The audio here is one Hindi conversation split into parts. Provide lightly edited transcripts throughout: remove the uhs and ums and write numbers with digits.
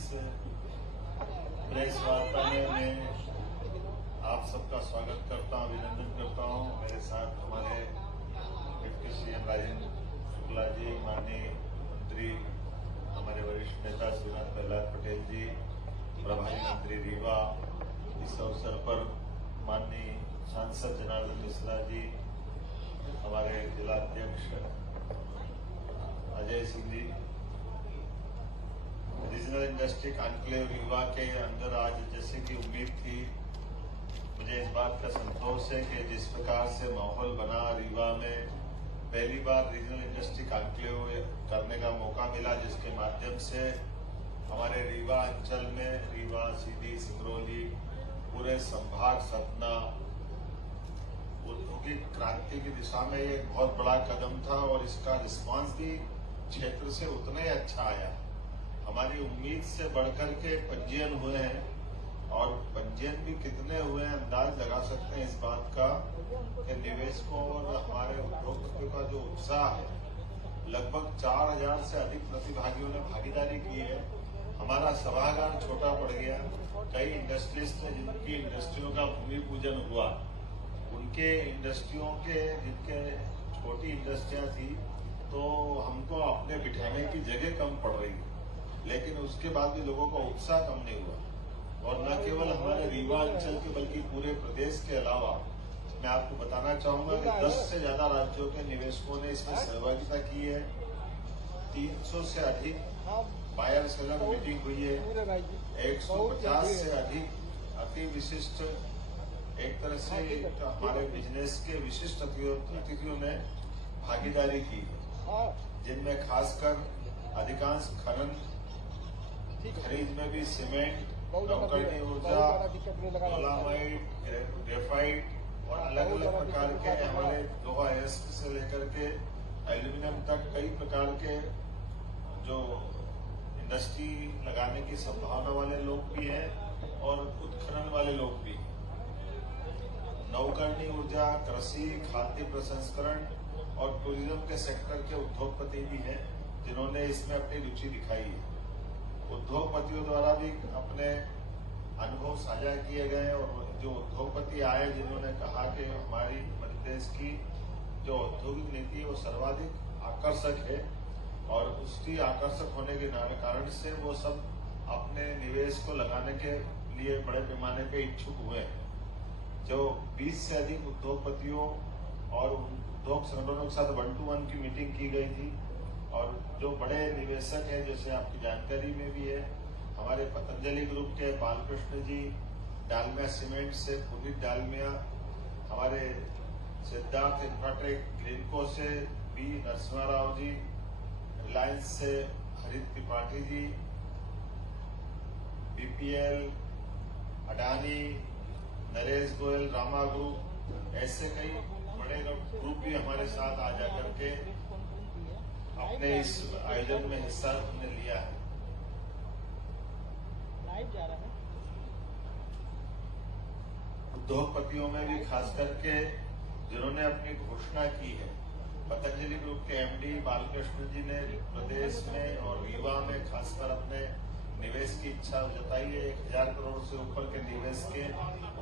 इस प्रेस वार्ता में मैं आप सबका स्वागत करता हूं, अभिनंदन करता हूं। मेरे साथ हमारे डिप्टी सीएम राजेंद्र शुक्ला जी, माननीय मंत्री, हमारे वरिष्ठ नेता श्रीनाथ प्रहलाद पटेल जी, प्रभारी मंत्री रीवा, इस अवसर पर माननीय सांसद जनार्दन मिश्रा जी, हमारे जिलाध्यक्ष Ajay Singh ji, regional industry conclave Rewa के अंदर आज जैसे कि उम्मीद थी, मुझे इस बात का संतोष है कि जिस प्रकार से माहौल बना रीवा में, पहली बार रीजनल इंडस्ट्री कॉन्क्लेव करने का मौका मिला, जिसके माध्यम से हमारे रीवा अंचल में, रीवा, सीधी, सिंगरौली, पूरे संभाग सतना औद्योगिक क्रांति की दिशा में ये एक बहुत बड़ा कदम था और इसका रिस्पांस भी क्षेत्र से उतना ही अच्छा आया। हमारी उम्मीद से बढ़कर के पंजीयन हुए हैं और पंजीयन भी कितने हुए हैं अंदाज लगा सकते हैं इस बात का कि निवेशकों और हमारे उद्योगपतियों का जो उत्साह है, लगभग 4000 से अधिक प्रतिभागियों ने भागीदारी की है। हमारा सभागार छोटा पड़ गया। कई इंडस्ट्रीज ने जिनकी इंडस्ट्रियों का भूमि पूजन हुआ, उनके इंडस्ट्रियों के जिनके छोटी इंडस्ट्रियां थी, तो हमको अपने बिठाने की जगह कम पड़ रही है, लेकिन उसके बाद भी लोगों का उत्साह कम नहीं हुआ। और न केवल हमारे रीवा अंचल के बल्कि पूरे प्रदेश के अलावा मैं आपको बताना चाहूंगा कि 10 से ज्यादा राज्यों के निवेशकों ने इसमें सहभागिता की है। 300 से अधिक बायर सेलर मीटिंग हुई है। 150 से अधिक अति विशिष्ट, एक तरह से हमारे बिजनेस के विशिष्ट अतिथियों ने भागीदारी की, जिनमें खासकर अधिकांश खनन खरीद में भी सीमेंट, नवकरणीय ऊर्जा, डोलामाइट, ग्रेफाइट और अलग अलग प्रकार के हमारे लोहा एस्क से लेकर के एल्यूमिनियम तक कई प्रकार के जो इंडस्ट्री लगाने की संभावना वाले लोग भी हैं और उत्खनन वाले लोग भी। नवकरणीय ऊर्जा, कृषि, खाद्य प्रसंस्करण और टूरिज्म के सेक्टर के उद्योगपति भी हैं, जिन्होंने इसमें अपनी रुचि दिखाई है। उद्योगपतियों द्वारा भी अपने अनुभव साझा किए गए और जो उद्योगपति आए, जिन्होंने कहा कि हमारी मध्य प्रदेश की जो औद्योगिक नीति है वो सर्वाधिक आकर्षक है और उसकी आकर्षक होने के कारण से वो सब अपने निवेश को लगाने के लिए बड़े पैमाने पे इच्छुक हुए हैं। जो 20 से अधिक उद्योगपतियों और उद्योग संगठनों के साथ 1 to 1 की मीटिंग की गई थी और जो बड़े निवेशक हैं, जैसे आपकी जानकारी में भी है, हमारे पतंजलि ग्रुप के बालकृष्ण जी, डालमिया सीमेंट से पुनीत डालमिया, हमारे सिद्धार्थ इंफ्राटेक ग्रीनको से बी नरसिम्हा राव जी, रिलायंस से हरित त्रिपाठी जी, बीपीएल, अडानी, नरेश गोयल, रामा ग्रुप, ऐसे कई बड़े ग्रुप भी हमारे साथ आ जाकर के अपने इस आयोजन में हिस्सा हमने लिया है। उद्योगपतियों में भी खास करके जिन्होंने अपनी घोषणा की है, पतंजलि ग्रुप के एमडी बालकृष्ण जी ने प्रदेश में और रीवा में खासकर अपने निवेश की इच्छा जताई है। 1000 करोड़ से ऊपर के निवेश के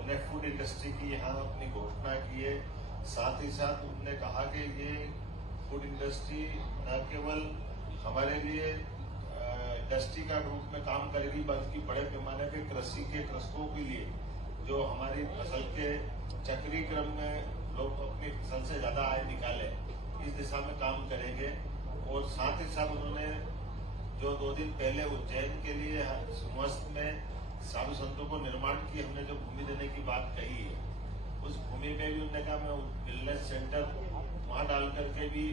उन्हें फूड इंडस्ट्री की यहाँ अपनी घोषणा की है। साथ ही साथ उन्होंने कहा कि ये फूड इंडस्ट्री न केवल हमारे लिए इंडस्ट्री का रूप में काम करेगी, बल्कि बड़े पैमाने पे कृषि के कृषकों के लिए, जो हमारी फसल के चक्रीय क्रम में लोग अपनी फसल से ज्यादा आय निकाले, इस दिशा में काम करेंगे। और साथ ही साथ उन्होंने जो 2 दिन पहले उज्जैन के लिए समस्त में साधु संतों को निर्माण की हमने जो भूमि देने की बात कही है, उस भूमि में भी उन्होंने कहा मैं वेलनेस सेंटर वहां डाल करके भी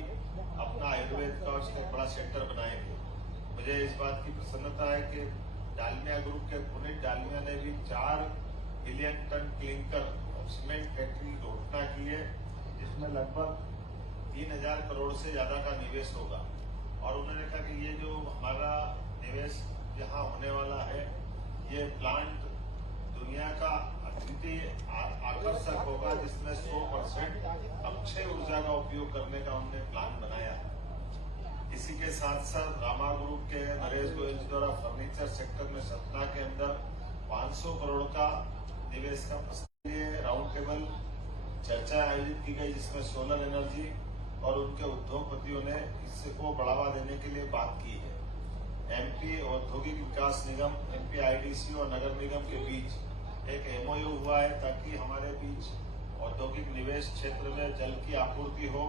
अपना आयुर्वेद का उसका एक बड़ा सेंटर बनाएंगे। मुझे इस बात की प्रसन्नता है कि डालमिया ग्रुप के पुनीत डालमिया ने भी 4 बिलियन टन क्लिंकर और सीमेंट फैक्ट्री की घोषणा की है, जिसमें लगभग 3000 करोड़ से ज्यादा का निवेश होगा। और उन्होंने कहा कि ये जो हमारा निवेश यहाँ होने वाला है, ये प्लांट दुनिया का अद्वितीय आकर्षक होगा, जिसमें 100% अक्षय ऊर्जा का उपयोग करने का उन्होंने प्लान बनाया है। इसी के साथ साथ रामा ग्रुप के नरेश गोयल जी द्वारा फर्नीचर सेक्टर में सतना के अंदर 500 करोड़ का निवेश का प्रस्ताव लिए राउंड टेबल चर्चा आयोजित की गई, जिसमें सोलर एनर्जी और उनके उद्योगपतियों ने इसको बढ़ावा देने के लिए बात की है। एमपी औद्योगिक विकास निगम, एमपी आईडीसी और नगर निगम के बीच एक एमओयू हुआ है ताकि हमारे बीच औद्योगिक निवेश क्षेत्र में जल की आपूर्ति हो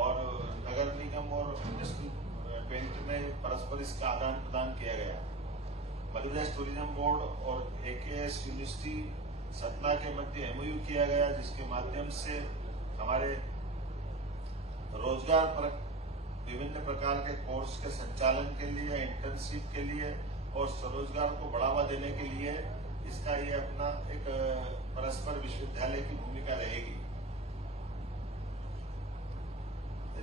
और नगर निगम और इंडस्ट्री बेल्ट में परस्पर इसका आदान प्रदान किया गया। मध्य प्रदेश टूरिज्म बोर्ड और एकेएस यूनिवर्सिटी सतना के मध्य एमओयू किया गया, जिसके माध्यम से हमारे रोजगार पर विभिन्न प्रकार के कोर्स के संचालन के लिए, इंटर्नशिप के लिए और स्वरोजगार को बढ़ावा देने के लिए इसका ये अपना एक परस्पर विश्वविद्यालय की भूमिका रहेगी।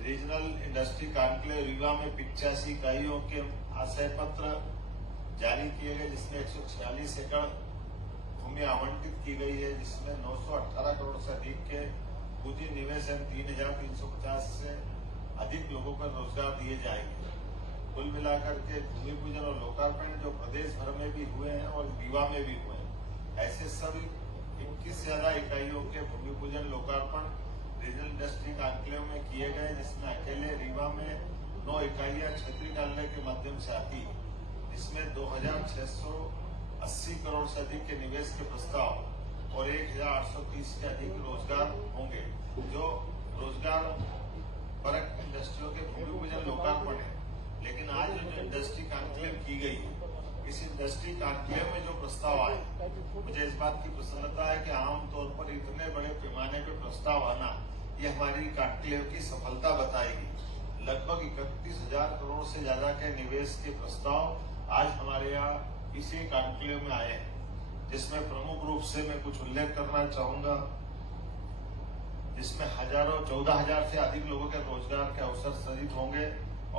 रीजनल इंडस्ट्री कॉन्क्लेव रीवा में 85 इकाइयों के आशय पत्र जारी किए गए, जिसमें 146 एकड़ भूमि आवंटित की गई है, जिसमें 918 करोड़ से अधिक के पूंजी निवेश एवं 3,350 से अधिक लोगों को रोजगार दिए जाएंगे। कुल मिलाकर के भूमि पूजन और लोकार्पण जो प्रदेश भर में भी हुए हैं और रीवा में भी हुए हैं, ऐसे सभी 21 से ज्यादा इकाइयों के भूमि पूजन लोकार्पण रीजनल इंडस्ट्री कॉन्क्लेव में किए गए, जिसमें अकेले रीवा में 9 इकाइयां क्षेत्रीय कार्यालय के माध्यम से आती है, जिसमें 2,680 करोड़ से अधिक के निवेश के प्रस्ताव और 1,830 के अधिक रोजगार होंगे। जो रोजगार परक इंडस्ट्रियों के भूमि पूजन लोकार्पण है, लेकिन आज जो इंडस्ट्री कॉन्क्लेव की गई है, इस इंडस्ट्री कॉन्क्लेव में जो प्रस्ताव आए, मुझे इस बात की प्रसन्नता है कि आमतौर पर इतने बड़े पैमाने पे प्रस्ताव आना ये हमारी कॉन्क्लेव की सफलता बताएगी। लगभग 31,000 करोड़ से ज्यादा के निवेश के प्रस्ताव आज हमारे यहाँ इसी कॉन्क्लेव में आए हैं, जिसमें प्रमुख रूप से मैं कुछ उल्लेख करना चाहूंगा, जिसमें 14,000 से अधिक लोगों के रोजगार के अवसर सृजित होंगे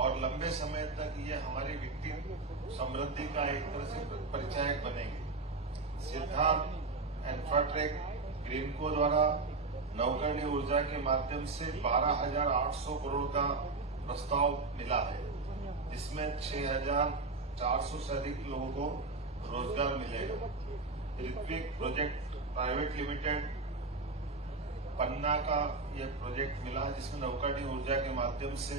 और लंबे समय तक ये हमारी व्यक्ति समृद्धि का एक तरह से परिचायक बनेंगे। सिद्धार्थ इन्फ्राटेक ग्रीनको द्वारा नवकरणीय ऊर्जा के माध्यम से 12,800 करोड़ का प्रस्ताव मिला है, जिसमें 6,400 से अधिक लोगों को रोजगार मिलेगा। ऋत्विक प्रोजेक्ट प्राइवेट लिमिटेड पन्ना का यह प्रोजेक्ट मिला, जिसमें नवकरणीय ऊर्जा के माध्यम से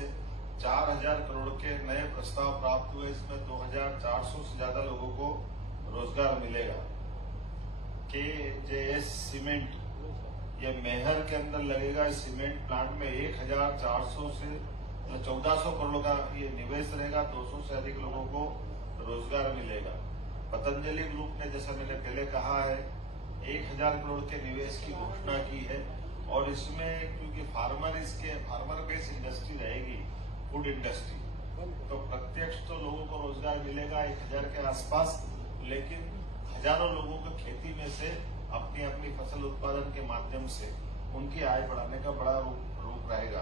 4,000 करोड़ के नए प्रस्ताव प्राप्त हुए। इसमें 2,400 से ज्यादा लोगों को रोजगार मिलेगा। केजेएस सीमेंट ये मेहर के अंदर लगेगा। इस सीमेंट प्लांट में 1,400 से 1,400 करोड़ का ये निवेश रहेगा। 200 से अधिक लोगों को रोजगार मिलेगा। पतंजलि ग्रुप ने, जैसा मैंने पहले कहा है, 1,000 करोड़ के निवेश की घोषणा की है और इसमें क्योंकि फार्मर बेस्ड इंडस्ट्री रहेगी, फूड इंडस्ट्री, तो प्रत्यक्ष तो लोगों को रोजगार मिलेगा 1,000 के आसपास, लेकिन हजारों लोगों को खेती में से अपनी अपनी फसल उत्पादन के माध्यम से उनकी आय बढ़ाने का बड़ा रूप रहेगा।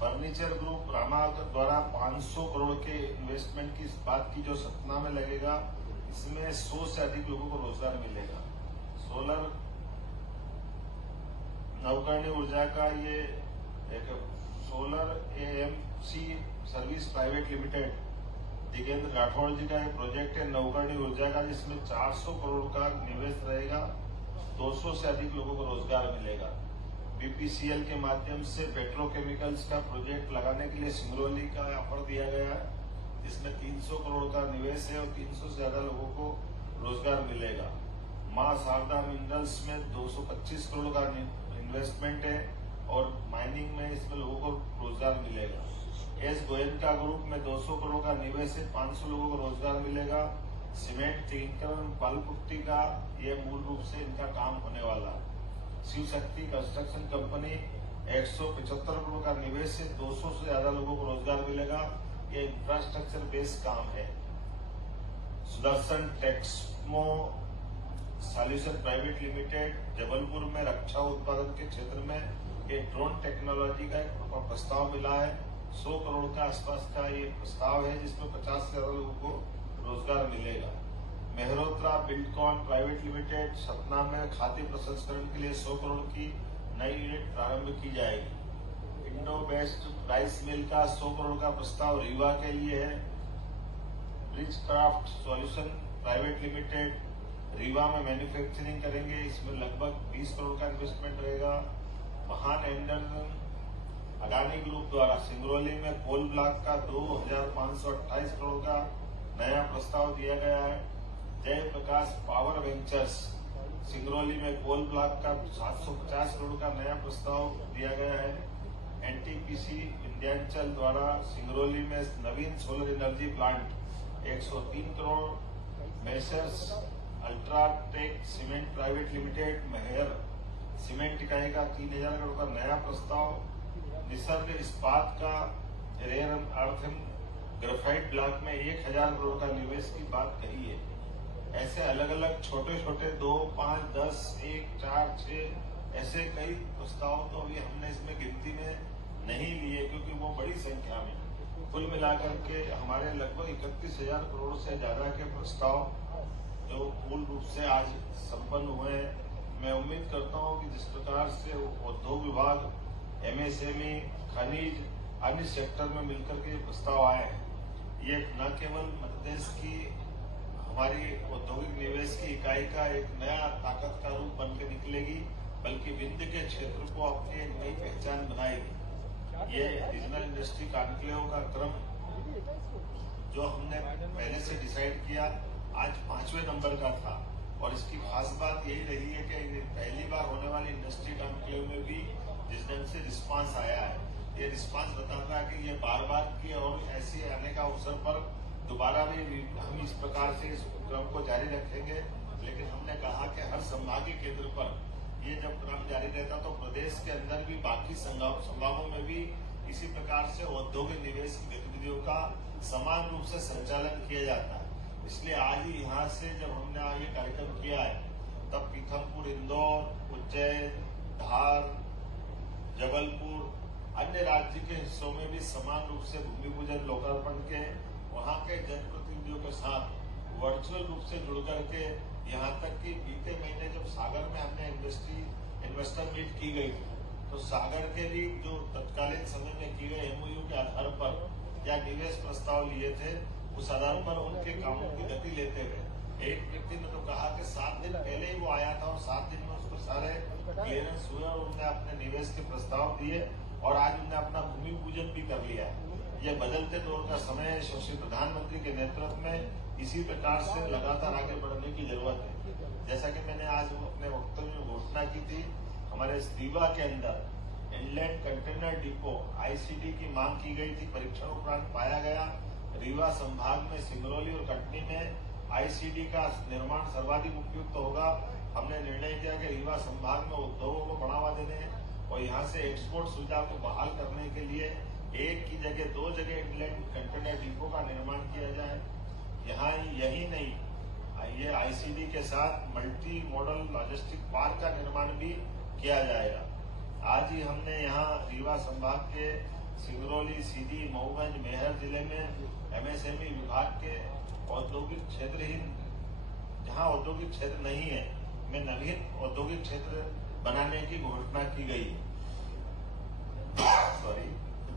फर्नीचर ग्रुप रामा द्वारा 500 करोड़ के इन्वेस्टमेंट की बात की जो सतना में लगेगा, इसमें 100 से अधिक लोगों को रोजगार मिलेगा। सोलर नवकरणीय ऊर्जा का ये एक solar AMC service private limited Digendra Rathore ji का एक प्रोजेक्ट है नवकरणीय ऊर्जा का, जिसमें 400 करोड़ का निवेश रहेगा। 200 से अधिक लोगों को रोजगार मिलेगा। बीपीसीएल के माध्यम से पेट्रोकेमिकल्स का प्रोजेक्ट लगाने के लिए सिंगरौली का ऑफर दिया गया है, जिसमें 300 करोड़ का निवेश है और 300 से ज्यादा लोगों को रोजगार मिलेगा। मां शारदा मिनरल्स में 225 करोड़ का इन्वेस्टमेंट है और माइनिंग में इसमें लोगों को रोजगार मिलेगा। एस गोयनका ग्रुप में 200 करोड़ का निवेश है, 500 लोगों को रोजगार मिलेगा। सीमेंट तिंकरण पल पुट्टी का ये मूल रूप से इनका काम होने वाला है। शिव शक्ति कंस्ट्रक्शन कंपनी 175 करोड़ का निवेश है, 200 से ज्यादा लोगों को रोजगार मिलेगा। ये इंफ्रास्ट्रक्चर बेस्ड काम है। Sudarshan Texmo solution private limited Jabalpur में रक्षा उत्पादन के क्षेत्र में ये ड्रोन टेक्नोलॉजी का एक प्रस्ताव मिला है। 100 करोड़ का आसपास का ये प्रस्ताव है, जिसमें 50 से ज्यादा लोगों को रोजगार मिलेगा। Mehrotra Buildcon private limited Satna में खाद्य प्रसंस्करण के लिए 100 करोड़ की नई यूनिट प्रारंभ की जाएगी। इंडो बेस्ट राइस मिल का 100 करोड़ का प्रस्ताव रीवा के लिए है। Bridge craft solution private limited Rewa में मैन्युफैक्चरिंग करेंगे, इसमें लगभग 20 करोड़ का इन्वेस्टमेंट रहेगा। महान एंडरसन अडानी ग्रुप द्वारा सिंगरौली में कोल ब्लॉक का 2528 करोड़ का नया प्रस्ताव दिया गया है। जय प्रकाश पावर वेंचर्स सिंगरौली में कोल ब्लॉक का 750 करोड़ का नया प्रस्ताव दिया गया है। एनटीपीसी विंध्याचल द्वारा सिंगरौली में नवीन solar energy plant 103 crore. Messrs UltraTech cement private limited Maihar cement इकाई का 3000 करोड़ का नया प्रस्ताव। निसर्ग इस्पात का रेयर अर्थ ग्रेफाइट ब्लॉक में 1000 करोड़ का निवेश की बात कही है। ऐसे अलग अलग छोटे छोटे 2, 5, 10, 1, 4, 6 ऐसे कई प्रस्ताव तो अभी हमने इसमें गिनती में नहीं लिए, क्योंकि वो बड़ी संख्या में कुल मिलाकर के हमारे लगभग 31,000 करोड़ से ज्यादा के प्रस्ताव जो पूर्ण रूप से आज संपन्न हुए हैं। मैं उम्मीद करता हूं कि जिस प्रकार से उद्योग विभाग, एमएसएमई, खनिज, अन्य सेक्टर में मिलकर के प्रस्ताव आए हैं, ये न केवल मध्य प्रदेश की हमारी औद्योगिक निवेश की इकाई का एक नया ताकत का रूप बन के निकलेगी, बल्कि विंध्य के क्षेत्र को अपनी एक नई पहचान बनाएगी। ये रीजनल इंडस्ट्री कॉन्क्लेव का क्रम जो हमने पहले से डिसाइड किया आज 5वें नंबर का था, और इसकी खास बात यही रही है कि पहली बार होने वाली इंडस्ट्री कॉन्क्लेव में भी जिस ढंग से रिस्पांस आया है, ये रिस्पांस बताता है कि ये बार बार की और ऐसे आने का अवसर पर दोबारा भी हम इस प्रकार से इस क्रम को जारी रखेंगे। लेकिन हमने कहा कि हर संभागीय केंद्र पर ये जब क्रम जारी रहता तो प्रदेश के अंदर भी बाकी संभागों में भी इसी प्रकार से औद्योगिक निवेश की गतिविधियों का समान रूप से संचालन किया जाता है। इसलिए आज ही यहाँ से जब हमने ये कार्यक्रम किया है, तब पीथमपुर, इंदौर, उज्जैन, धार, जबलपुर, अन्य राज्य के हिस्सों में भी समान रूप से भूमि पूजन लोकार्पण के वहाँ के जनप्रतिनिधियों के साथ वर्चुअल रूप से जुड़ करके, यहाँ तक कि बीते महीने जब सागर में हमने इन्वेस्टर मीट की गई, तो सागर के भी जो तत्कालीन समय में की गई एमओयू के आधार पर या निवेश प्रस्ताव लिए थे, उस आधार पर उनके कामों की गति लेते हुए एक व्यक्ति ने तो कहा कि 7 दिन पहले ही वो आया था और 7 दिन में उसको सारे क्लियरेंस हुए और उन्होंने अपने निवेश के प्रस्ताव दिए और आज उन्होंने अपना भूमि पूजन भी कर लिया। ये बदलते दौर का समय है। यशस्वी प्रधानमंत्री के नेतृत्व में इसी प्रकार से लगातार आगे बढ़ने की जरूरत है। जैसा कि मैंने आज अपने वक्तव्य में घोषणा की थी, हमारे रीवा के अंदर इनलैंड कंटेनर डिपो आईसीडी की मांग की गई थी, परीक्षण उपरांत पाया गया रीवा संभाग में सिंगरौली और कटनी में आईसीडी का निर्माण सर्वाधिक उपयुक्त होगा। हमने निर्णय किया कि रीवा संभाग में उद्योगों को बढ़ावा देने और यहाँ से एक्सपोर्ट सुविधा को बहाल करने के लिए एक की जगह 2 जगह इनलैंड कंटेनर डिपो का निर्माण किया जाए। यहाँ यही नहीं, ये आईसीडी के साथ मल्टी मॉडल लॉजिस्टिक पार्क का निर्माण भी किया जाएगा। आज ही हमने यहाँ रीवा संभाग के सिंगरौली, सीधी, मऊगंज, मेहर जिले में एमएसएमई विभाग के औद्योगिक क्षेत्रहीन, जहाँ औद्योगिक क्षेत्र नहीं है, में नवीन औद्योगिक क्षेत्र बनाने की घोषणा की गई।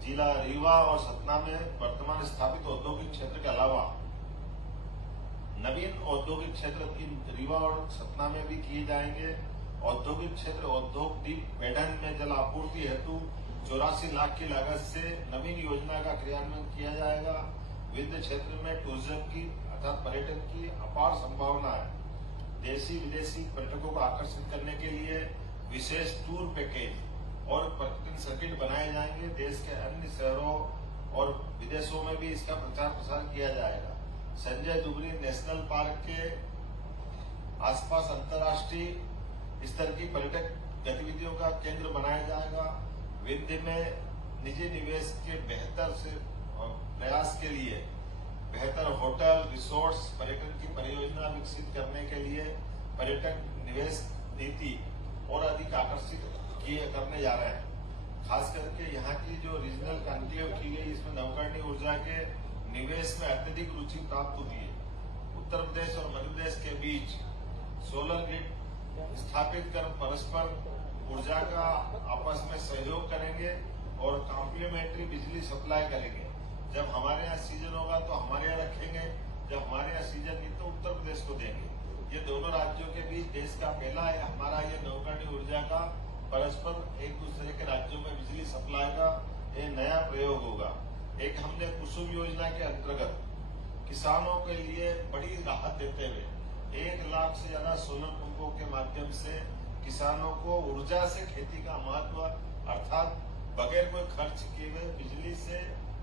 जिला रीवा और सतना में वर्तमान स्थापित औद्योगिक क्षेत्र के अलावा नवीन औद्योगिक क्षेत्र रीवा और सतना में भी किए जाएंगे। औद्योगिक क्षेत्र उद्योग डीप मेडन में जल आपूर्ति हेतु 84 लाख की लागत से नवीन योजना का क्रियान्वयन किया जाएगा। विंध्य क्षेत्र में टूरिज्म की अर्थात पर्यटन की अपार संभावना है। देशी विदेशी पर्यटकों को आकर्षित करने के लिए विशेष टूर पैकेज और पर्यटन सर्किट बनाए जाएंगे। देश के अन्य शहरों और विदेशों में भी इसका प्रचार प्रसार किया जाएगा। संजय दुबरी नेशनल पार्क के आसपास अंतर्राष्ट्रीय स्तर की पर्यटक गतिविधियों का केंद्र बनाया जाएगा। विंध्य में निजी निवेश के बेहतर से प्रयास के लिए बेहतर होटल, रिसोर्ट्स, पर्यटन की परियोजना विकसित करने के लिए पर्यटन निवेश नीति और अधिक आकर्षित करने जा रहे हैं। खास करके यहाँ की जो रीजनल कॉन्क्लेव की गई, इसमें नवकरणीय ऊर्जा के निवेश में अत्यधिक रुचि प्राप्त हुई है। उत्तर प्रदेश और मध्य प्रदेश के बीच सोलर ग्रिड स्थापित कर परस्पर ऊर्जा का आपस में सहयोग करेंगे और कॉम्प्लीमेंट्री बिजली सप्लाई करेंगे। जब हमारे यहाँ सीजन होगा तो हमारे यहाँ रखेंगे, जब हमारे यहाँ सीजन नहीं तो उत्तर प्रदेश को देंगे। ये दोनों राज्यों के बीच देश का पहला है हमारा ये नवकरणीय ऊर्जा का परस्पर एक दूसरे के राज्यों में बिजली सप्लाई का ये नया प्रयोग होगा। एक हमने कुसुम योजना के अंतर्गत किसानों के लिए बड़ी राहत देते हुए 1 लाख से ज्यादा सोलर पंपों के माध्यम से किसानों को ऊर्जा से खेती का महत्व अर्थात बगैर कोई खर्च किए हुए बिजली से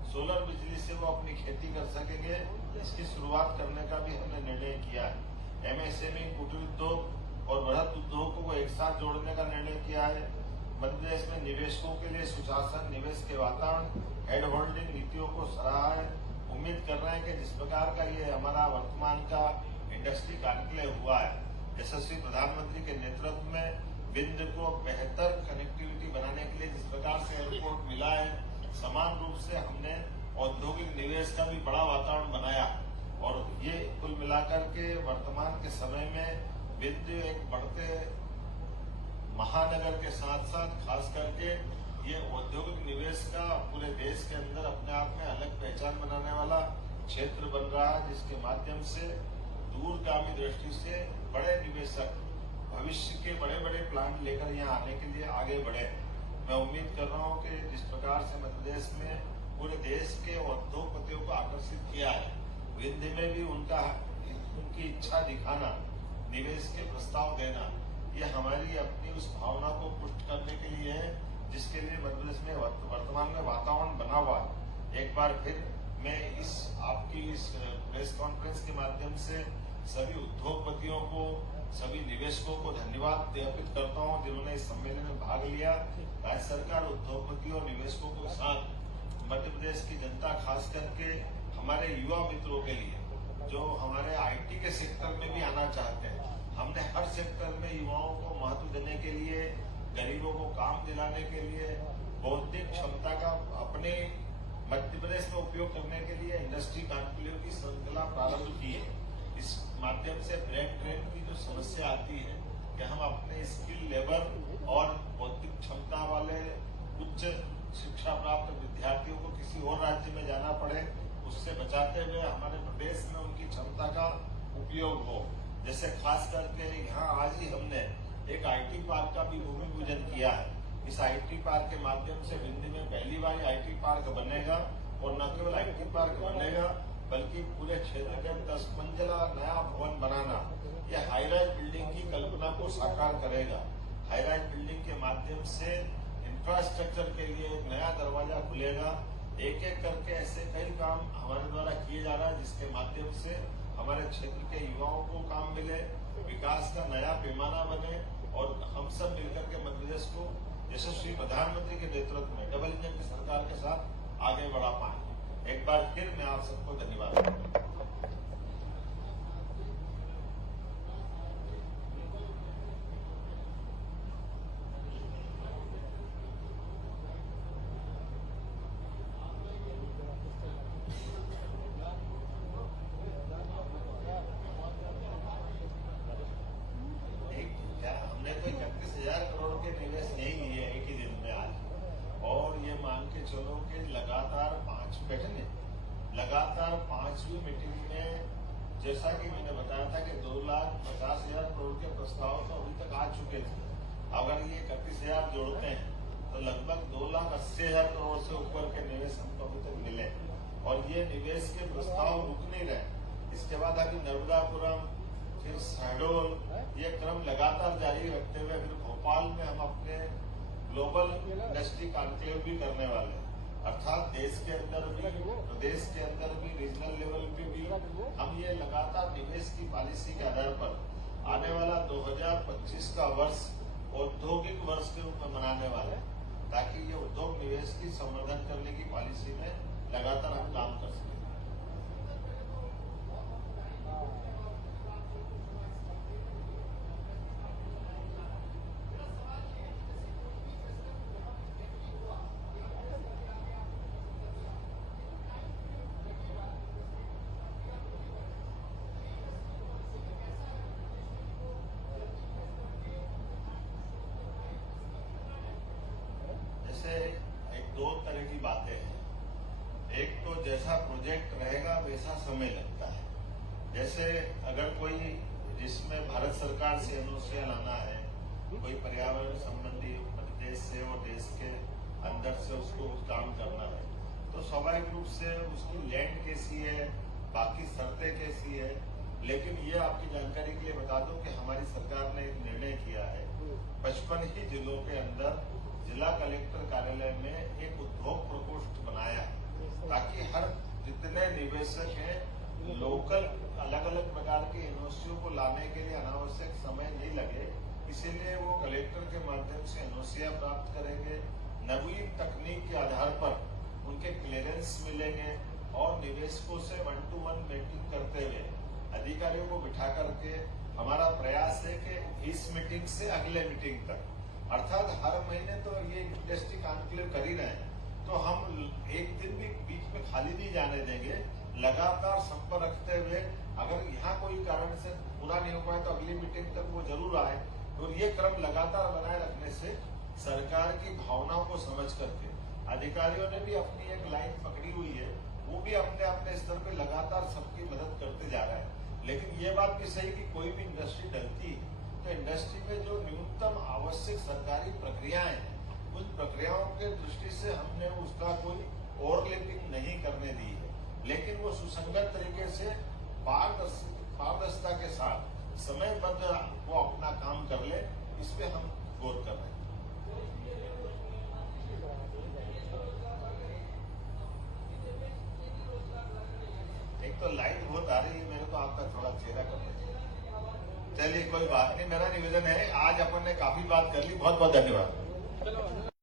सोलर बिजली से वो अपनी खेती कर सकेंगे, इसकी शुरुआत करने का भी हमने निर्णय किया है। एमएसएमई, कुटीर उद्योग और बृहद उद्योग को एक साथ जोड़ने का निर्णय किया है। मध्य प्रदेश में निवेशकों के लिए सुशासन, निवेश के वातावरण, हेड होल्डिंग नीतियों को सराहा है। उम्मीद कर रहे हैं कि जिस प्रकार का ये हमारा वर्तमान का इंडस्ट्री कॉन्क्लेव हुआ है, यशस्वी प्रधानमंत्री के नेतृत्व में विंध्य को बेहतर कनेक्टिविटी बनाने के लिए जिस प्रकार से एयरपोर्ट मिला है, समान रूप से हमने औद्योगिक निवेश का भी बड़ा वातावरण बनाया। और ये कुल मिलाकर के वर्तमान के समय में विंध्य एक बढ़ते महानगर के साथ साथ खास करके ये औद्योगिक निवेश का पूरे देश के अंदर अपने आप में अलग पहचान बनाने वाला क्षेत्र बन रहा है, जिसके माध्यम से दूरगामी दृष्टि से बड़े निवेशक भविष्य के बड़े बड़े प्लांट लेकर यहाँ आने के लिए आगे बढ़े। मैं उम्मीद कर रहा हूँ कि जिस प्रकार से मध्य प्रदेश में पूरे देश के उद्योगपतियों को आकर्षित किया है, विंध्य में भी उनकी इच्छा दिखाना, निवेश के प्रस्ताव देना, ये हमारी अपनी उस भावना को पुष्ट करने के लिए है, जिसके लिए मध्य प्रदेश में वर्तमान में वातावरण बना हुआ है। एक बार फिर मैं आपकी इस प्रेस कॉन्फ्रेंस के माध्यम से सभी उद्योगपतियों को, सभी निवेशकों को धन्यवाद ज्ञापित करता हूं जिन्होंने इस सम्मेलन में भाग लिया। राज्य सरकार उद्योगपतियों और निवेशकों के साथ मध्य प्रदेश की जनता, खास करके हमारे युवा मित्रों के लिए जो हमारे आईटी के सेक्टर में भी आना चाहते हैं, हमने हर सेक्टर में युवाओं को महत्व देने के लिए, गरीबों को काम दिलाने के लिए, बौद्धिक क्षमता का अपने मध्य प्रदेश में उपयोग करने के लिए इंडस्ट्री कॉन्क्लेव की श्रृंखला प्रारंभ की है। इस माध्यम से ब्रेन ड्रेन की जो समस्या आती है कि हम अपने स्किल लेवल और बौद्धिक क्षमता वाले उच्च शिक्षा प्राप्त विद्यार्थियों को किसी और राज्य में जाना पड़े, उससे बचाते हुए हमारे प्रदेश में उनकी क्षमता का उपयोग हो। जैसे खास करके यहाँ आज ही हमने एक आईटी पार्क का भी भूमि पूजन किया है। इस आईटी पार्क के माध्यम से विंध्य में पहली बार आईटी पार्क बनेगा और न केवल आईटी पार्क बनेगा बल्कि पूरे क्षेत्र के 10 मंजिला नया भवन बनाना, यह हाई राइज बिल्डिंग की कल्पना को साकार करेगा। हाई राइज बिल्डिंग के माध्यम से इंफ्रास्ट्रक्चर के लिए एक नया दरवाजा खुलेगा। एक एक करके ऐसे कई काम हमारे द्वारा किए जा रहा है, जिसके माध्यम से हमारे क्षेत्र के युवाओं को काम मिले, विकास का नया पैमाना बने और हम सब मिलकर के मध्य प्रदेश को यशस्वी प्रधानमंत्री के नेतृत्व में डबल इंजन की सरकार के साथ आगे बढ़ा पाए। एक बार फिर मैं आप सबको धन्यवाद देता हूं। हमने तो 31,000 करोड़ के निवेश नहीं लिए एक ही दिन में आज, और ये मान के चलो कि लगातार 5वीं मीटिंग में जैसा कि मैंने बताया था कि 2,50,000 करोड़ के प्रस्ताव तो अभी तक आ चुके थे। अगर ये 31,000 जोड़ते हैं तो लगभग 2,80,000 करोड़ से ऊपर के निवेश हमको अभी तक मिले, और ये निवेश के प्रस्ताव रुक नहीं रहे। इसके बाद अभी नर्मदापुरम, फिर शहडोल, ये क्रम लगातार जारी रखते हुए फिर भोपाल में हम अपने ग्लोबल इंडस्ट्री कॉन्क्लेव भी करने वाले हैं। अर्थात देश के अंदर भी, प्रदेश के अंदर भी, रीजनल लेवल पे भी हम ये लगातार निवेश की पॉलिसी के आधार पर आने वाला 2025 का वर्ष औद्योगिक वर्ष के रूप में मनाने वाले हैं, ताकि ये उद्योग निवेश की संवर्धन करने की पॉलिसी में लगातार हम काम कर सकें। एक 2 जैसा समय लगता है। जैसे अगर कोई जिसमें भारत सरकार से एनओसी लाना है, कोई पर्यावरण संबंधी देश से और देश के अंदर से उसको काम करना है, तो स्वाभाविक रूप से उसकी लैंड कैसी है, बाकी शर्तें कैसी है। लेकिन ये आपकी जानकारी के लिए बता दूं कि हमारी सरकार ने एक निर्णय किया है, 55 ही जिलों के अंदर जिला कलेक्टर कार्यालय में एक उद्योग प्रकोष्ठ बनाया है, ताकि हर जितने निवेशक हैं लोकल अलग अलग प्रकार के एनओसीओ को लाने के लिए अनावश्यक समय नहीं लगे, इसीलिए वो कलेक्टर के माध्यम से एनओसीया प्राप्त करेंगे। नवीन तकनीक के आधार पर उनके क्लियरेंस मिलेंगे और निवेशकों से 1-to-1 मीटिंग करते हुए अधिकारियों को बिठा करके हमारा प्रयास है कि इस मीटिंग से अगले मीटिंग तक, अर्थात हर महीने तो ये इंडस्ट्री कॉन्क्लेव कर ही रहे हैं, तो हम एक दिन भी बीच में खाली नहीं जाने देंगे। लगातार संपर्क रखते हुए अगर यहाँ कोई कारण से पूरा नहीं हो पाए तो अगली मीटिंग तक वो जरूर आए। और ये क्रम लगातार बनाए रखने से सरकार की भावनाओं को समझ करके अधिकारियों ने भी अपनी एक लाइन पकड़ी हुई है, वो भी अपने अपने स्तर पे लगातार सबकी मदद करते जा रहे हैं। लेकिन ये बात भी सही कि कोई भी इंडस्ट्री डलती तो इंडस्ट्री में जो न्यूनतम आवश्यक सरकारी प्रक्रियाएं हैं, उन प्रक्रियाओं के दृष्टि से हमने उसका कोई ओवरलैपिंग नहीं करने दी है, लेकिन वो सुसंगत तरीके से पारदर्शिता के साथ समयबद्ध वो अपना काम कर ले, इस पे हम गौर कर रहे हैं। एक तो लाइट बहुत आ रही है, मेरे को आपका थोड़ा चेहरा करना चाहिए। चलिए कोई बात नहीं, मेरा निवेदन है, आज अपन ने काफी बात कर ली। बहुत बहुत धन्यवाद।